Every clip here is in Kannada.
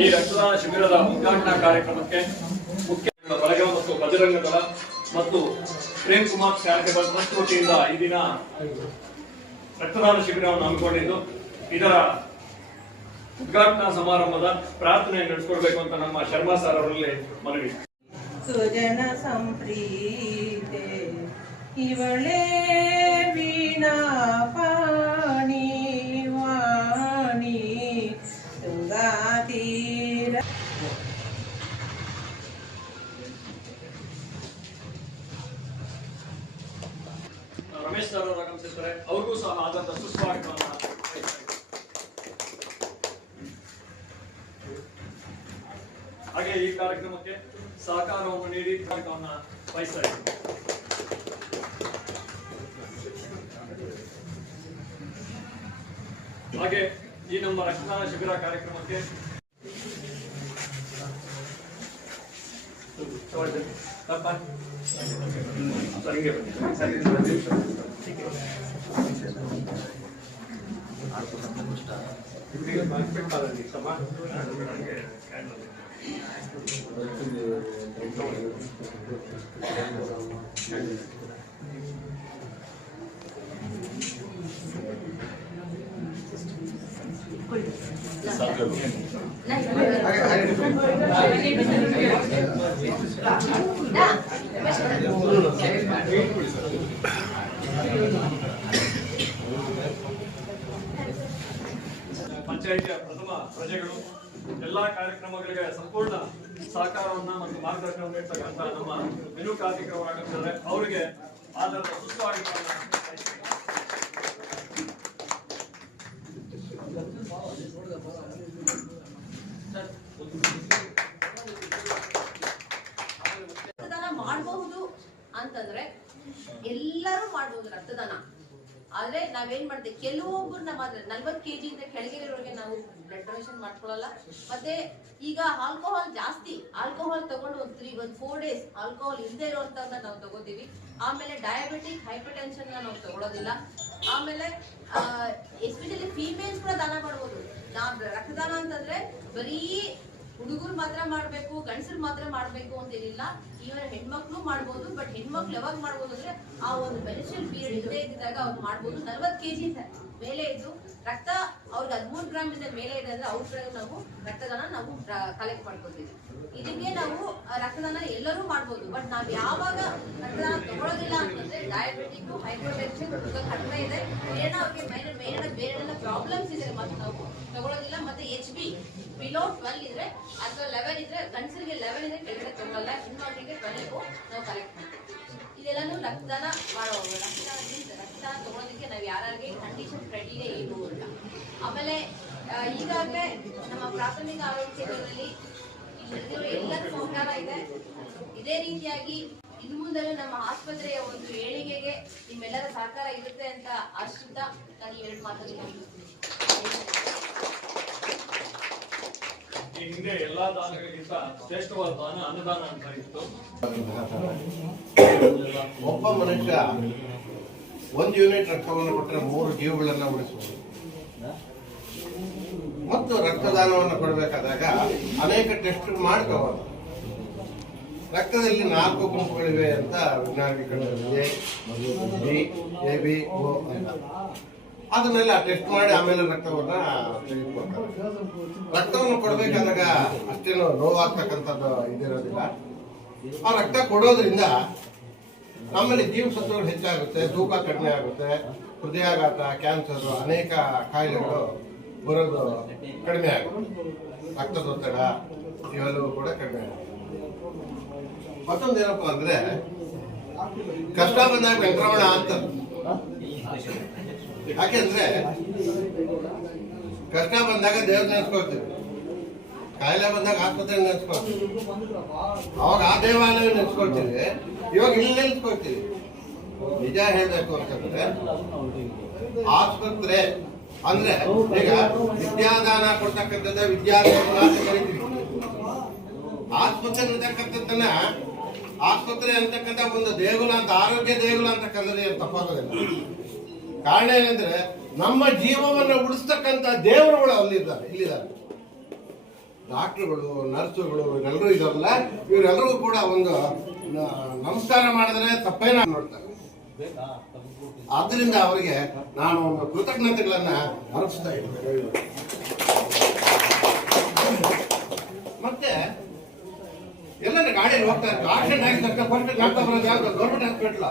ಈ ರಕ್ತದಾನ ಶಿಬಿರದ ಉದ್ಘಾಟನಾ ಕಾರ್ಯಕ್ರಮಕ್ಕೆ ಮುಖ್ಯ ಬಳಗ ಮತ್ತು ಬಜರಂಗ ದಳ ಮತ್ತು ಪ್ರೇಮ್ ಕುಮಾರ್ ಚಾರಿಟೇಬಲ್ ಟ್ರಸ್ಟ್ ವತಿಯಿಂದ ಈ ದಿನ ರಕ್ತದಾನ ಶಿಬಿರವನ್ನು ಹಮ್ಮಿಕೊಂಡಿದ್ದು, ಇದರ ಉದ್ಘಾಟನಾ ಸಮಾರಂಭದ ಪ್ರಾರ್ಥನೆ ನಡೆಸಿಕೊಡ್ಬೇಕು ಅಂತ ನಮ್ಮ ಶರ್ಮಾ ಸರ್ ಅವರಲ್ಲಿ ಮನವಿ. ಸುಜನ ಸಂಪ್ರೀತೆ ಇವಳೇ ವೀಣಾ ಪಾಣಿ ವಾಣಿ ತುಂಗಾತೀರ. ರಮೇಶ್ ಸರ್ ಅವರು ಆಗಮಿಸಿದ್ದಾರೆ, ಅವ್ರಿಗೂ ಸಹ ಆದಂತ ಸುಸ್ವಾಗತವನ್ನು. ಹಾಗೆ ಈ ಕಾರ್ಯಕ್ರಮಕ್ಕೆ ಸಹಕಾರವನ್ನು ನೀಡಿ ಕಾರ್ಯಕ್ರಮವನ್ನು ವಹಿಸ್ತಾರೆ. ಹಾಗೆ ಈ ನಮ್ಮ ರಕ್ತದಾನ ಶಿಬಿರ ಕಾರ್ಯಕ್ರಮಕ್ಕೆ ಪಂಚಾಯಿತಿಯ ಪ್ರಥಮ ಪ್ರಜೆಗಳು ಎಲ್ಲಾ ಕಾರ್ಯಕ್ರಮಗಳಿಗೆ ಸಂಪೂರ್ಣ ಸಹಕಾರವನ್ನ ಮತ್ತು ಮಾರ್ಗದರ್ಶನ ನೀಡತಕ್ಕಂತ ನಮ್ಮ ಮೆನು ಕಾರ್ಯಕ್ರಮರಾಗಿದ್ದಾರೆ. ಅವರಿಗೆ ಆಧಾರದ ಸುಸ್ವಾಗತವನ್ನು. ರಕ್ತದಾನ ಮಾಡಬಹುದು ಅಂತಂದ್ರೆ ಎಲ್ಲರೂ ಮಾಡಬಹುದು ರಕ್ತದಾನ. ಆದ್ರೆ ನಾವೇನ್ ಮಾಡ್ತೀವಿ, ಕೆಲವೊಬ್ಬರನ್ನ ಮಾತ್ರ 40 kg ಇಂದ ಕೆಳಗಿರೋರಿಗೆ ನಾವು ಬ್ಲಡ್ ಡೊನೇಷನ್ ಮಾಡ್ಕೊಳ್ಳಲ್ಲ. ಮತ್ತೆ ಈಗ ಆಲ್ಕೋಹಾಲ್ ಜಾಸ್ತಿ, ಆಲ್ಕೋಹಾಲ್ ತಗೊಂಡು ಒಂದು 4 days ಆಲ್ಕೋಹಾಲ್ ಇಲ್ಲದೆ ಇರುವಂತದನ್ನ ನಾವು ತಗೋತೀವಿ. ಆಮೇಲೆ ಡಯಾಬಿಟಿಕ್, ಹೈಪರ್ ಟೆನ್ಷನ್ ನಾವು ತಗೊಳ್ಳೋದಿಲ್ಲ. ಆಮೇಲೆ ಎಸ್ಪೆಷಲಿ ಫೀಮೇಲ್ಸ್ ಕೂಡ ದಾನ ಮಾಡಬಹುದು. ರಕ್ತದಾನ ಅಂತಂದ್ರೆ ಬರೀ ಹುಡುಗರು ಮಾತ್ರ ಮಾಡ್ಬೇಕು, ಗಂಡಸರು ಮಾತ್ರ ಮಾಡ್ಬೇಕು ಅಂತೇನಿಲ್ಲ. ಇವನ್ ಹೆಣ್ಮಕ್ಳು ಮಾಡ್ಬೋದು. ಬಟ್ ಹೆಣ್ಮಕ್ಳು ಯಾವಾಗ ಮಾಡ್ಬೋದು ಅಂದ್ರೆ ಆ ಒಂದು ಮೆನ್ಸ್ಟ್ರುಯಲ್ ಪೀರಿಯಡ್ ಇಲ್ಲದೆ ಇದ್ದಾಗ ಅವ್ರು ಮಾಡ್ಬೋದು. 40 kg ಮೇಲೆ ಇದ್ದು ರಕ್ತ ಅವ್ರಿಗೆ 13 ಗ್ರಾಮ್ ಇಂದ ಮೇಲೆ ಇದೆ ಅಂದ್ರೆ ಅವ್ರ ನಾವು ರಕ್ತದಾನ ನಾವು ಕಲೆಕ್ಟ್ ಮಾಡ್ಕೊತೀವಿ. ಇದಕ್ಕೆ ನಾವು ರಕ್ತದಾನ ಎಲ್ಲರೂ ಮಾಡ್ಬೋದು. ಬಟ್ ನಾವ್ ಯಾವಾಗ ರಕ್ತದಾನ ತಗೊಳ್ಳೋದಿಲ್ಲ ಅಂತಂದ್ರೆ ಡಯಾಬಿಟಿಕ್, ಹೈಪರ್ ಟೆನ್ಷನ್ ಕಡಿಮೆ ಇದೆ, ಬೇರೆ ಪ್ರಾಬ್ಲಮ್ಸ್ ಇದೆ, ಮತ್ತೆ ನಾವು ತಗೊಳ್ಳೋದಿಲ್ಲ. ಮತ್ತೆ HB ಬಿಲೋ 12 ಇದ್ರೆ ಅಥವಾ 11 ಇದ್ರೆ, ಗಂಡಸರಿಗೆ 11 ಇದ್ರೆ ಕೆಳಗಡೆ ತಗೊಳ್ಳಲ್ಲ, ಹೆಣ್ಮಕ್ಳಿಗೆ 12 ನಾವು ಕಲೆಕ್ಟ್ ಮಾಡ್ತೀವಿ. ಇದೆಲ್ಲಾನು ರಕ್ತದಾನ ಮಾಡುವಾಗ ರಕ್ತದಾನ ತಗೊಳ್ಳೋದಕ್ಕೆ ನಾವು ಯಾರಿಗೆ ಕಂಡೀಷನ್ ಕ್ರೈಟೀರಿಯಾ ಏನು ಇಲ್ಲ. ಆಮೇಲೆ ಈಗಾಗಲೇ ನಮ್ಮ ಪ್ರಾಥಮಿಕ ಆರೋಗ್ಯ ಕೇಂದ್ರದಲ್ಲಿ ಎಲ್ಲರ ಸಹಕಾರ ಇದೆ. ಇದೇ ರೀತಿಯಾಗಿ ಇನ್ನು ಮುಂದೆಲ್ಲೂ ನಮ್ಮ ಆಸ್ಪತ್ರೆಯ ಒಂದು ಏಳಿಗೆಗೆ ನಿಮ್ಮೆಲ್ಲರ ಸಹಕಾರ ಇರುತ್ತೆ ಅಂತ ಆಶಿಸುತ್ತಾ ನಾನು 2 ಮಾತುಗಳನ್ನು ಮುಗಿಸ್ತೀನಿ. ಈ ಹಿಂದೆ ಎಲ್ಲಾ ದಾನಗಳಿಗಿಂತ ಶ್ರೇಷ್ಠವಾದ ದಾನ ಅನ್ನದಾನ ಅಂತ ಇತ್ತು. ಒಬ್ಬ ಮನುಷ್ಯ 1 ಯೂನಿಟ್ ರಕ್ತವನ್ನು ಕೊಟ್ಟರೆ 3 ಜೀವಗಳನ್ನ ಉಳಿಸಬಹುದು. ಮತ್ತು ರಕ್ತದಾನವನ್ನು ಕೊಡಬೇಕಾದಾಗ ಅನೇಕ ಟೆಸ್ಟ್ ಮಾಡ್ಕೋಬಹುದು. ರಕ್ತದಲ್ಲಿ 4 ಗುಂಪುಗಳಿವೆ ಅಂತ ವಿಜ್ಞಾನಿಗಳು A, B, O ಅಂತ. ಅದನ್ನೆಲ್ಲ ಟೆಸ್ಟ್ ಮಾಡಿ ಆಮೇಲೆ ರಕ್ತವನ್ನ ತೆಗೆದುಕೊಳ್ತಾರೆ. ರಕ್ತವನ್ನು ಕೊಡಬೇಕಾದಾಗ ಅಷ್ಟೇನು ನೋವಾಗ್ತಕ್ಕಂಥದ್ದು ಇದಿರೋದಿಲ್ಲ. ಆ ರಕ್ತ ಕೊಡೋದ್ರಿಂದ ನಮ್ಮಲ್ಲಿ ಜೀವಸತ್ವಗಳು ಹೆಚ್ಚಾಗುತ್ತೆ, ತೂಕ ಕಡಿಮೆ ಆಗುತ್ತೆ, ಹೃದಯಾಘಾತ, ಕ್ಯಾನ್ಸರ್, ಅನೇಕ ಕಾಯಿಲೆಗಳು ಬರೋದು ಕಡಿಮೆ ಆಗುತ್ತೆ. ರಕ್ತದೊತ್ತಡ ಇವೆಲ್ಲವೂ ಕೂಡ ಕಡಿಮೆ ಆಗುತ್ತೆ. ಮತ್ತೊಂದೇನಪ್ಪ ಅಂದ್ರೆ ಕಷ್ಟ ಬಂದಾಗ ಸಂಕ್ರಮಣ ಅಂತ. ಯಾಕೆಂದ್ರೆ ಕಷ್ಟ ಬಂದಾಗ ದೇವ್ರ ನೆನೆಸ್ಕೊಳ್ತೀವಿ, ಕಾಯಿಲೆ ಬಂದಾಗ ಆಸ್ಪತ್ರೆ ನೆನೆಸ್ಕೊಳ್ತೀವಿ, ಅವಾಗ ಆ ದೇವಾಲಯ ನೆನೆಸ್ಕೊಳ್ತೀವಿ, ಇವಾಗ ಇಲ್ಲಿ ನೆನೆಸ್ಕೊಳ್ತೀವಿ. ನಿಜ ಹೇಳ್ಬೇಕು ಅಂತಂದ್ರೆ ಆಸ್ಪತ್ರೆ ಅಂದ್ರೆ ಈಗ ವಿದ್ಯಾದಾನ ಕೊಡ್ತಕ್ಕಂಥದ್ದ ವಿದ್ಯಾದಾನ ಅಂತ ಕರಿತೀವಿ. ಆಸ್ಪತ್ರೆ ಅಂತಕ್ಕಂಥದ್ದನ್ನ ಆಸ್ಪತ್ರೆ ಅಂತಕ್ಕಂಥ ಒಂದು ದೇಗುಲ ಅಂತ, ಆರೋಗ್ಯ ದೇಗುಲ ಅಂತ ಕರೆದ್ರೆ ತಪ್ಪಾಗೋದಿಲ್ಲ. ಕಾರಣ ಏನಂದ್ರೆ ನಮ್ಮ ಜೀವವನ್ನು ಉಳಿಸ್ತಕ್ಕಂಥ ದೇವರುಗಳು ಇಲ್ಲಿದ್ದಾರೆ. ಡಾಕ್ಟರ್ಗಳು, ನರ್ಸುಗಳು ಇವರೆಲ್ಲರೂ ಇದಾರಲ್ಲ, ಇವರೆಲ್ಲರಿಗೂ ಕೂಡ ಒಂದು ನಮಸ್ಕಾರ ಮಾಡಿದ್ರೆ ತಪ್ಪೇನ ನೋಡ್ತಾರೆ. ಆದ್ದರಿಂದ ಅವರಿಗೆ ನಾನು ಒಂದು ಕೃತಜ್ಞತೆಗಳನ್ನ ಅರ್ಪಿಸ್ತಾ ಇದ್ದೇನೆ. ಮತ್ತೆ ಎಲ್ಲರ ಗಾಡಿಯಲ್ಲಿ ಹೋಗ್ತಾ ಇರ್ತಾರೆ, ಆಕ್ಸಿಡೆಂಟ್ ಆಗಿ ತಕ್ಷಣ ಫಸ್ಟ್ ನಾಗ್ತಾ ಬರೋದು ಯಾವ್ದು? Government hospital.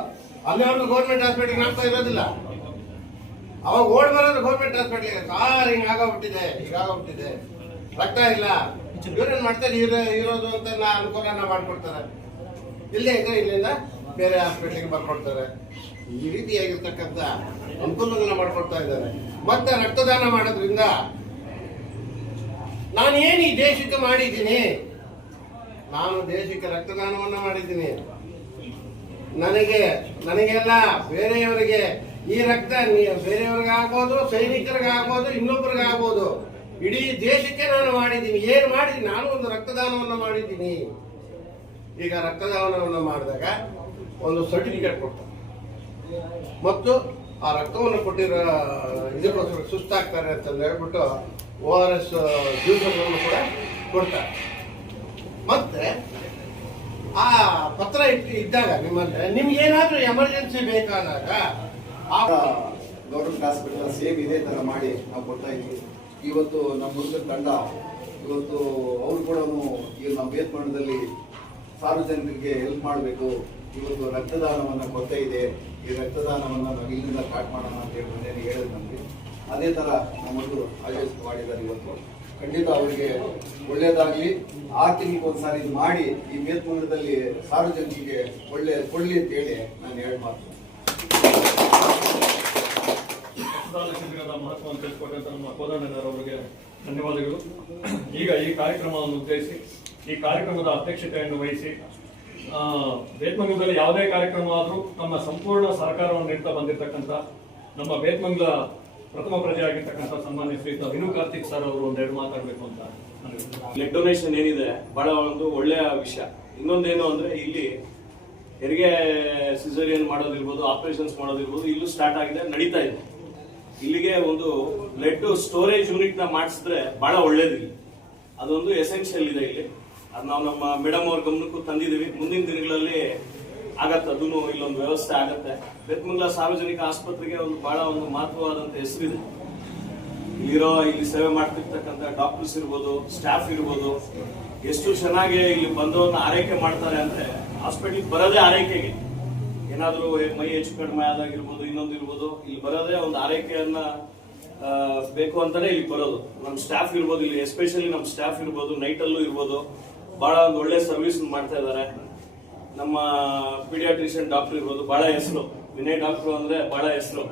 ಅಲ್ಲಿವರೆಗೂ ಗೌರ್ಮೆಂಟ್ ಹಾಸ್ಪಿಟಲ್ ನಾಗ್ತಾ ಇರೋದಿಲ್ಲ. ಅವಾಗ ಓಡ್ ಬರೋದು ಗೌರ್ಮೆಂಟ್ ಹಾಸ್ಪಿಟ್ಲಿಗೆ. ಕಾರ್ ಹಿಂಗಾಗೋಗ್ಬಿಟ್ಟಿದೆ, ಹೀಗಾಗೋಗ್ಬಿಟ್ಟಿದೆ, ರಕ್ತ ಇಲ್ಲ, ಇವ್ರೇನ್ ಮಾಡ್ತಾರೆ, ಇರೋದು ಅಂತ ಅನುಕೂಲನ ಮಾಡ್ಕೊಡ್ತಾರೆ. ಇಲ್ಲೇ ಇದ್ರೆ ಇಲ್ಲಿಂದ ಬೇರೆ ಹಾಸ್ಪಿಟ್ಲಿಗೆ ಬರ್ಕೊಡ್ತಾರೆ. ಈ ರೀತಿಯಾಗಿರ್ತಕ್ಕಂಥ ಅನುಕೂಲಗಳನ್ನ ಮಾಡ್ಕೊಡ್ತಾ ಇದ್ದಾರೆ. ಮತ್ತೆ ರಕ್ತದಾನ ಮಾಡೋದ್ರಿಂದ ನಾನೇನು ಈ ದೇಶಕ್ಕೆ ಮಾಡಿದ್ದೀನಿ, ನಾನು ದೇಶಕ್ಕೆ ರಕ್ತದಾನವನ್ನ ಮಾಡಿದ್ದೀನಿ. ನನಗೆಲ್ಲ ಬೇರೆಯವರಿಗೆ ಈ ರಕ್ತ ಬೇರೆಯವ್ರಿಗಾಗ್ಬೋದು, ಸೈನಿಕರಿಗಾಗ್ಬೋದು, ಇನ್ನೊಬ್ಬರಿಗಾಗ್ಬೋದು, ಇಡೀ ದೇಶಕ್ಕೆ ನಾನು ಮಾಡಿದ್ದೀನಿ. ಏನ್ ಮಾಡಿದ್ದೀನಿ? ನಾನು ಒಂದು ರಕ್ತದಾನವನ್ನ ಮಾಡಿದ್ದೀನಿ. ಈಗ ರಕ್ತದಾನವನ್ನ ಮಾಡಿದಾಗ ಒಂದು ಸರ್ಟಿಫಿಕೇಟ್ ಕೊಡ್ತಾರೆ ಮತ್ತು ಆ ರಕ್ತವನ್ನು ಕೊಟ್ಟಿರೋ ಇದಕ್ಕೋಸ್ಕರ ಸುಸ್ತಾಗ್ತಾರೆ ಅಂತ ಹೇಳ್ಬಿಟ್ಟು ORS ಜ್ಯೂಸನ್ನು ಕೂಡ ಕೊಡ್ತಾರೆ. ಮತ್ತೆ ಆ ಪತ್ರ ಇದ್ದಾಗ ನಿಮ್ಗೆ ಏನಾದ್ರೂ ಎಮರ್ಜೆನ್ಸಿ ಬೇಕಾದಾಗ ಗೌರ್ಮೆಂಟ್ ಹಾಸ್ಪಿಟಲ್ ಸೇಮ್ ಇದೇ ತರ ಮಾಡಿ ನಾವು ಕೊಡ್ತಾ ಇದ್ವಿ. ಇವತ್ತು ನಮ್ಮ ಹುಡುಗರ ತಂಡ ಇವತ್ತು ಅವ್ರು ಕೂಡ ಈಗ ನಮ್ಮ ಬೇತ್ಮಂಡದಲ್ಲಿ ಸಾರ್ವಜನಿಕರಿಗೆ ಹೆಲ್ಪ್ ಮಾಡಬೇಕು, ಇವತ್ತು ರಕ್ತದಾನವನ್ನ ಕೊಡ್ತಾ ಇದೆ, ಈ ರಕ್ತದಾನವನ್ನ ನಾವು ಇಲ್ಲಿಂದ ಸ್ಟಾರ್ಟ್ ಮಾಡೋಣ ಅಂತ ಹೇಳಿ ಹೇಳಿದ್ರು ನಮಗೆ. ಅದೇ ತರ ನಮ್ಮದು ಆಯೋಜನೆ ಮಾಡಿದ್ದಾರೆ. ಇವತ್ತು ಖಂಡಿತ ಅವರಿಗೆ ಒಳ್ಳೇದಾಗ್ಲಿ. 6 ತಿಂಗಳಿಗೆ ಒಂದ್ಸಾರಿ ಇದು ಮಾಡಿ ಈ ಬೇತ್ಮಂಡದಲ್ಲಿ ಸಾರ್ವಜನಿಕರಿಗೆ ಒಳ್ಳೆ ಕೊಡ್ಲಿ ಅಂತ ಹೇಳಿ ನಾನು ಹೇಳ್ಬಾರ್ದು. ರಕ್ತದಾನ ಶಿಬಿರದ ಮಹತ್ವವನ್ನು ತಿಳಿಸಿಕೊಟ್ಟಂತ ನಮ್ಮ ಕೋದಂಡರಾವ್ ಅವರಿಗೆ ಧನ್ಯವಾದಗಳು. ಈಗ ಈ ಕಾರ್ಯಕ್ರಮವನ್ನು ಉದ್ದೇಶಿಸಿ ಈ ಕಾರ್ಯಕ್ರಮದ ಅಧ್ಯಕ್ಷತೆಯನ್ನು ವಹಿಸಿ ಬೇತ್ಮಂಗಲದಲ್ಲಿ ಯಾವುದೇ ಕಾರ್ಯಕ್ರಮ ಆದರೂ ನಮ್ಮ ಸಂಪೂರ್ಣ ಸಹಕಾರವನ್ನು ನೀಡ್ತಾ ಬಂದಿರತಕ್ಕಂಥ ನಮ್ಮ ಬೇತ್ಮಂಗಲ ಪ್ರಥಮ ಪ್ರಜೆ ಆಗಿರ್ತಕ್ಕಂಥ ಸನ್ಮಾನ್ಯ ಶ್ರೀಯುತ ವಿನು ಕಾರ್ತಿಕ್ ಸರ್ ಅವರು ಒಂದೆರಡು ಮಾತಾಡಬೇಕು ಅಂತ. ಬ್ಲಡ್ ಡೊನೇಷನ್ ಏನಿದೆ ಬಹಳ ಒಂದು ಒಳ್ಳೆಯ ವಿಷಯ. ಇನ್ನೊಂದೇನು ಅಂದ್ರೆ ಇಲ್ಲಿ ಹೆರಿಗೆ ಸಿಸೇರಿಯನ್ ಮಾಡೋದಿರ್ಬೋದು, ಆಪರೇಷನ್ಸ್ ಮಾಡೋದಿರ್ಬೋದು, ಇಲ್ಲೂ ಸ್ಟಾರ್ಟ್ ಆಗಿದೆ, ನಡೀತಾ ಇದೆ. ಇಲ್ಲಿಗೆ ಒಂದು ಬ್ಲಡ್ ಸ್ಟೋರೇಜ್ ಯೂನಿಟ್ ನ ಮಾಡಿಸಿದ್ರೆ ಬಹಳ ಒಳ್ಳೇದಿಲ್ಲ. ಅದೊಂದು ಎಸೆನ್ಷಿಯಲ್ ಇದೆ ಇಲ್ಲಿ. ಅದು ನಾವು ನಮ್ಮ ಮೇಡಮ್ ಅವ್ರ ಗಮನಕ್ಕೂ ತಂದಿದ್ದೀವಿ. ಮುಂದಿನ ದಿನಗಳಲ್ಲಿ ಆಗತ್ತೆ, ಅದೂ ಇಲ್ಲೊಂದು ವ್ಯವಸ್ಥೆ ಆಗತ್ತೆ. ಬೇತ್ಮಂಗಲ ಸಾರ್ವಜನಿಕ ಆಸ್ಪತ್ರೆಗೆ ಒಂದು ಬಹಳ ಒಂದು ಮಹತ್ವವಾದಂತ ಹೆಸರಿದೆ. ಇಲ್ಲಿ ಸೇವೆ ಮಾಡ್ತಿರ್ತಕ್ಕಂಥ ಡಾಕ್ಟರ್ಸ್ ಇರ್ಬೋದು, ಸ್ಟಾಫ್ ಇರ್ಬೋದು, ಎಷ್ಟು ಚೆನ್ನಾಗಿ ಇಲ್ಲಿ ಬಂದವ್ರನ್ನ ಆರೈಕೆ ಮಾಡ್ತಾರೆ ಅಂದ್ರೆ ಹಾಸ್ಪಿಟಲ್ ಬರೋದೇ ಆರೈಕೆಗೆ. ಏನಾದ್ರೂ ಮೈ ಹೆಚ್ಚು ಕಡಿಮೆ ಆದಾಗಿರ್ಬೋದು, ಇನ್ನೊಂದು ಇರ್ಬೋದು, ಇಲ್ಲಿ ಬರೋದೇ ಒಂದು ಆರೈಕೆಯನ್ನ ಬೇಕು ಅಂತಾನೆ ಇಲ್ಲಿ ಬರೋದು. ನಮ್ಮ ಸ್ಟಾಫ್ ಇರ್ಬೋದು, ಇಲ್ಲಿ ಎಸ್ಪೆಷಲಿ ನಮ್ಮ ಸ್ಟಾಫ್ ಇರ್ಬೋದು, ನೈಟ್ ಅಲ್ಲೂ ಇರ್ಬೋದು, ಬಹಳ ಒಂದು ಒಳ್ಳೆ ಸರ್ವಿಸ್ ಮಾಡ್ತಾ ಇದ್ದಾರೆ. ನಮ್ಮ ಪೀಡಿಯಾಟ್ರಿಷಿಯನ್ ಡಾಕ್ಟರ್ ಇರ್ಬೋದು, ಬಹಳ ಹೆಸರು. ವಿನಯ್ ಡಾಕ್ಟರ್ ಅಂದ್ರೆ ಬಹಳ ಹೆಸರು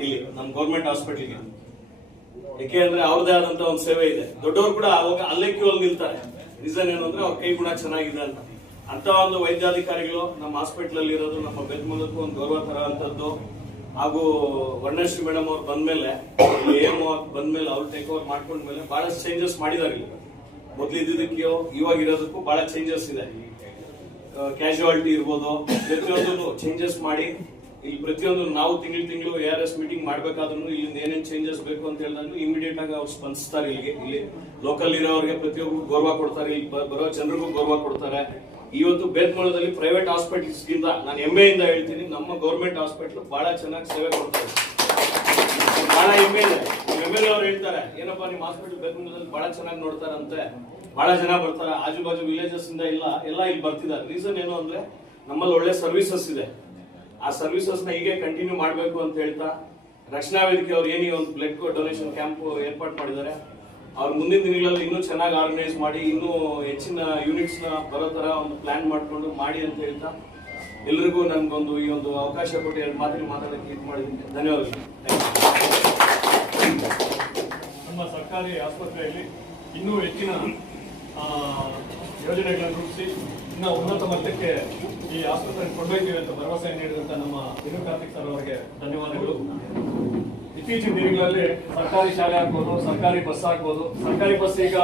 ಇಲ್ಲಿ ನಮ್ಮ ಗೌರ್ಮೆಂಟ್ ಹಾಸ್ಪಿಟಲ್ಗೆ. ಯಾಕೆ ಅಂದ್ರೆ ಅವ್ರದೇ ಆದಂತ ಒಂದು ಸೇವೆ ಇದೆ. ದೊಡ್ಡವರು ಕೂಡ ಅವಾಗ ಅಲ್ಲೇ ಕ್ಯೂ ಅಲ್ಲಿ ನಿಲ್ತಾರೆ. ರೀಸನ್ ಏನು ಅಂದ್ರೆ ಅವ್ರ ಕೈ ಗುಣ ಚೆನ್ನಾಗಿದೆ ಅಂತ. ಅಂತ ಒಂದು ವೈದ್ಯಾಧಿಕಾರಿಗಳು ನಮ್ಮ ಹಾಸ್ಪಿಟಲ್ ಅಲ್ಲಿ ಇರೋದು ನಮ್ಮ ಬೆದ್ಮಂಗಲಕ್ಕೂ ಒಂದು ಗೌರವ ತರುವಂತದ್ದು. ಹಾಗೂ ವರ್ಣಶ್ರೀ ಮೇಡಮ್ ಅವ್ರು ಬಂದ್ಮೇಲೆ, AM ಬಂದ್ಮೇಲೆ, ಅವ್ರು ಟೇಕ್ ಓವರ್ ಮಾಡ್ಕೊಂಡ್ಮೇಲೆ ಬಹಳಷ್ಟು ಚೇಂಜಸ್ ಮಾಡಿದಾರೆ. ಇಲ್ಲಿ ಮೊದ್ಲು ಇದ್ದಿದ್ದಕ್ಕೆ ಇವಾಗ ಇರೋದಕ್ಕೂ ಬಹಳ ಚೇಂಜಸ್ ಇದೆ. ಕ್ಯಾಶುಯಾಲಿಟಿ ಇರ್ಬೋದು, ಪ್ರತಿಯೊಂದು ಚೇಂಜಸ್ ಮಾಡಿ ಇಲ್ಲಿ ಪ್ರತಿಯೊಂದು ನಾವು ತಿಂಗಳು ARS ಮೀಟಿಂಗ್ ಮಾಡ್ಬೇಕಾದ್ರೂ ಇಲ್ಲಿಂದ ಏನೇನ್ ಚೇಂಜಸ್ ಬೇಕು ಅಂತ ಹೇಳಿದ್ರು ಇಮಿಡಿಯೇಟ್ ಆಗಿ ಅವ್ರು ಸ್ಪಂದಿಸ್ತಾರೆ. ಇಲ್ಲಿ ಲೋಕಲ್ ಇರೋರಿಗೆ ಪ್ರತಿಯೊಬ್ಬರು ಗೌರವ ಕೊಡ್ತಾರೆ, ಇಲ್ಲಿ ಬರೋ ಜನರಿಗೂ ಗೌರವ ಕೊಡ್ತಾರೆ. ಇವತ್ತು ಬೇತ್ಮಂಗಲದಲ್ಲಿ ಪ್ರೈವೇಟ್ ಹಾಸ್ಪಿಟಲ್ಸ್ ಗಿಂತ ನಾನು ಹೆಮ್ಮೆಯಿಂದ ಹೇಳ್ತೀನಿ, ನಮ್ಮ ಗೌರ್ಮೆಂಟ್ ಹಾಸ್ಪಿಟಲ್ ಬಹಳ ಚೆನ್ನಾಗಿ ಸೇವೆ ಕೊಡ್ತಾರೆ. ಬಹಳ ಹೆಮ್ಮೆ ಇದೆ. MLA ಅವ್ರು ಹೇಳ್ತಾರೆ, ಏನಪ್ಪಾ ನಿಮ್ಮ ಹಾಸ್ಪಿಟಲ್ ಬೇತ್ಮಂಗಲದಲ್ಲಿ ಬಹಳ ಚೆನ್ನಾಗಿ ನೋಡ್ತಾರಂತೆ, ಬಹಳ ಜನ ಬರ್ತಾರೆ, ಆಜು ಬಾಜು ವಿಲೇಜಸ್ ಇಂದ ಎಲ್ಲ ಇಲ್ಲಿ ಬರ್ತಿದ್ದಾರೆ. ರೀಸನ್ ಏನು ಅಂದ್ರೆ ನಮ್ಮಲ್ಲಿ ಒಳ್ಳೆ ಸರ್ವಿಸಸ್ ಇದೆ. ಆ ಸರ್ವಿಸಸ್ ನ ಹೀಗೆ ಕಂಟಿನ್ಯೂ ಮಾಡಬೇಕು ಅಂತ ಹೇಳ್ತಾ ರಕ್ಷಣಾ ವೇದಿಕೆ ಅವ್ರು ಏನಿ ಒಂದು ಬ್ಲಡ್ ಡೊನೇಷನ್ ಕ್ಯಾಂಪ್ ಏರ್ಪಾಡು ಮಾಡಿದ್ದಾರೆ. ಅವ್ರು ಮುಂದಿನ ದಿನಗಳಲ್ಲಿ ಇನ್ನೂ ಚೆನ್ನಾಗಿ ಆರ್ಗನೈಸ್ ಮಾಡಿ ಇನ್ನೂ ಹೆಚ್ಚಿನ ಯೂನಿಟ್ಸ್ ನ ಬರೋ ತರ ಒಂದು ಪ್ಲಾನ್ ಮಾಡ್ಕೊಂಡು ಮಾಡಿ ಅಂತ ಹೇಳ್ತಾ ಎಲ್ರಿಗೂ ನನ್ಗೊಂದು ಈ ಒಂದು ಅವಕಾಶ ಕೊಟ್ಟು 2 ಮಾತಿಗೆ ಮಾತಾಡಕ್ಕೆ ಇದು ಮಾಡಿದ್ದೀನಿ. ಧನ್ಯವಾದಗಳು. ನಮ್ಮ ಸರ್ಕಾರಿ ಆಸ್ಪತ್ರೆಯಲ್ಲಿ ಇನ್ನೂ ಹೆಚ್ಚಿನ ಯೋಜನೆಗಳನ್ನು ರೂಪಿಸಿ ಇನ್ನು ಉನ್ನತ ಮಟ್ಟಕ್ಕೆ ಈ ಆಸ್ಪತ್ರೆ ಕೊಂಡೊಯ್ತೀವಿ ಅಂತ ಭರವಸೆ ನೀಡಿದಂತ ನಮ್ಮ ವಿನು ಕಾರ್ತಿಕ್ ಸರ್ ಅವರಿಗೆ ಧನ್ಯವಾದಗಳು. ಇತ್ತೀಚಿನ ದಿನಗಳಲ್ಲಿ ಸರ್ಕಾರಿ ಶಾಲೆ ಆಗ್ಬೋದು, ಸರ್ಕಾರಿ ಬಸ್ ಆಗ್ಬೋದು, ಸರ್ಕಾರಿ ಬಸ್ ಈಗ